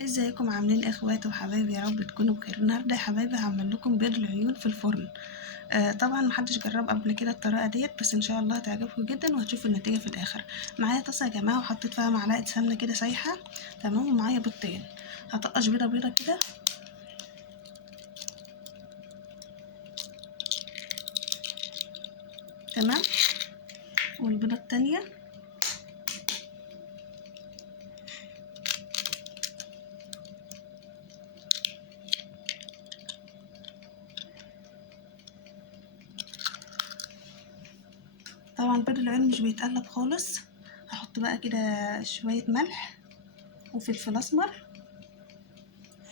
ازيكم عاملين اخواتي وحبايبي؟ يا رب تكونوا بخير. النهارده يا حبايبي هعمل لكم بيض العيون في الفرن. طبعا محدش جرب قبل كده الطريقه ديت، بس ان شاء الله هتعجبكم جدا وهتشوفوا النتيجه في الاخر. معايا طاسه يا جماعه وحطيت فيها معلقه سمنه كده سايحه، تمام، ومعايا بيضتين. هطقش بيضه بيضه كده، تمام، والبيضه التانية. طبعا بيض العيون مش بيتقلب خالص. هحط بقى كده شويه ملح وفلفل اسمر،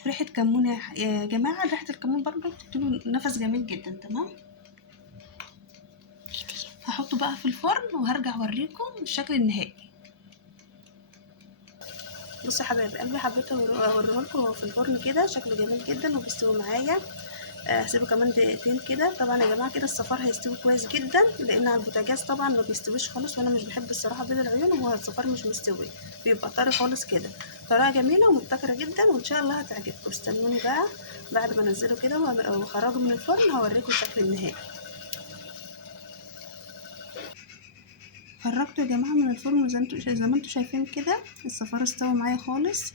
ريحه كمون يا جماعه. ريحه الكمون برضو بتديله نفس جميل جدا، تمام. هحطه بقى في الفرن وهرجع اوريكم الشكل النهائي. بصوا يا حبايب قلبي، حبيت اوريه لكم وهو في الفرن كده شكله جميل جدا وبيستوي معايا. هسيبه كمان دقيقتين كده. طبعا يا جماعه كده الصفار هيستوي كويس جدا، لان على البوتاجاز طبعا ما بيستويش خالص، وانا مش بحب الصراحه بيض العيون وهو الصفار مش مستوي، بيبقى طري خالص كده. طريقه جميله ومبتكره جدا وان شاء الله هتعجبكم. استنوني بقى بعد ما انزله كده واخرجه من الفرن هوريكم الشكل النهائي. خرجته يا جماعه من الفرن زي ما انتوا شايفين كده، الصفار استوى معايا خالص.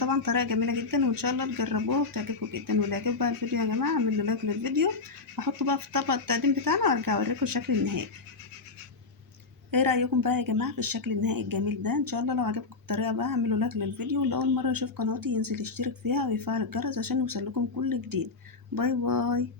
طبعا طريقه جميله جدا وان شاء الله تجربوها وتعجبكم جدا. واللي يعجب بقى الفيديو يا جماعه اعملوا لايك للفيديو، هحطه بقى في طبق التقديم بتاعنا وارجع اوريكم الشكل النهائي. ايه رايكم بقى يا جماعه في الشكل النهائي الجميل ده؟ ان شاء الله لو عجبكم الطريقه بقى اعملوا لايك للفيديو، واللي اول مره يشوف قناتي ينزل يشترك فيها ويفعل الجرس عشان يوصلكم كل جديد. باي باي.